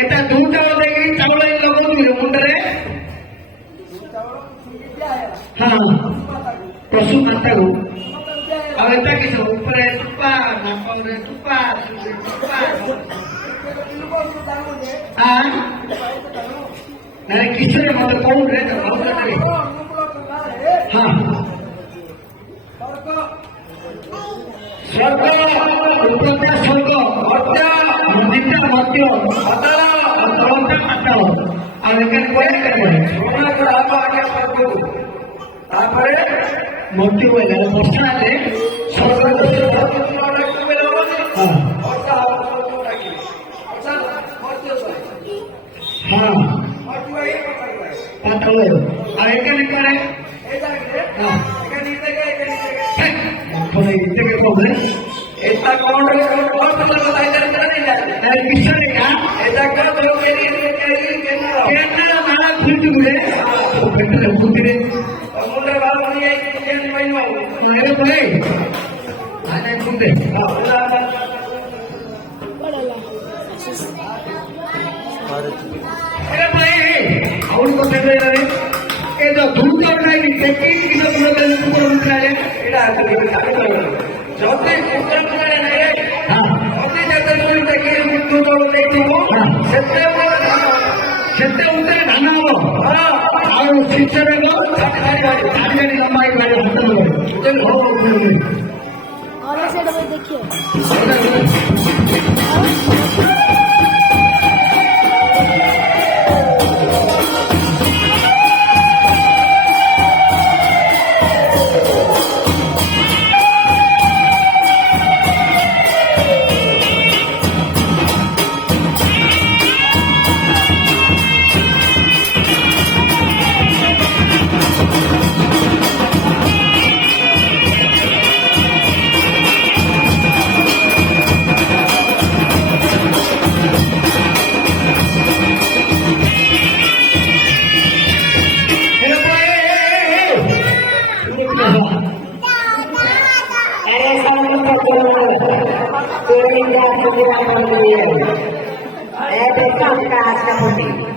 এটা দুটা দেখি চাউল লগো তুমি মুন্ডরে হ্যাঁ পশু মাতাକୁ ଆଉ ଏଟା କିଛି ଉପରେ ଟୁପା ନାକରେ ଟୁପା ନାଇଁ କିଛିରେ ମତେ କହୁରେ ହଁ ସ୍ୱର୍ଗ ଉପରଟା ସ୍ୱର୍ଗ ମନ୍ଦିରଟା ମଧ୍ୟ ପାତାଳ ତଳଟା ପାତାଳ ଆଉ ଏখানে କয়ে ତାପରେ ମୂର୍ତ୍ତି ବୋଇଲେ ବର୍ଷା ହେଲେ ସ୍ୱର୍ଗ ହଁ ପାତାଳ ଆଉ ଏখানে করে इतने बोले ऐसा कौन है और मतलब बताइए जरा नहीं जाए किसने कहा ऐसा क्या तो मेरी कहना मारा फिर तुझे तो बेटर है खुद और मुझे बात नहीं है कि नहीं भाई मेरे भाई आने खुद अरे भाई और को दे दे रे ये तो धूप कर रहा है कि 3 किलोमीटर ऊपर उठ रहा है एटा जोते ऊपर करे नहीं हां ओते जते नहीं उठे के मुट्ठू तो देखो सेते ऊपर धान हो हां और शिक्षण को आगे लंबाई वाले खत्म हो चल हो और ऐसे डबल देखिए Saya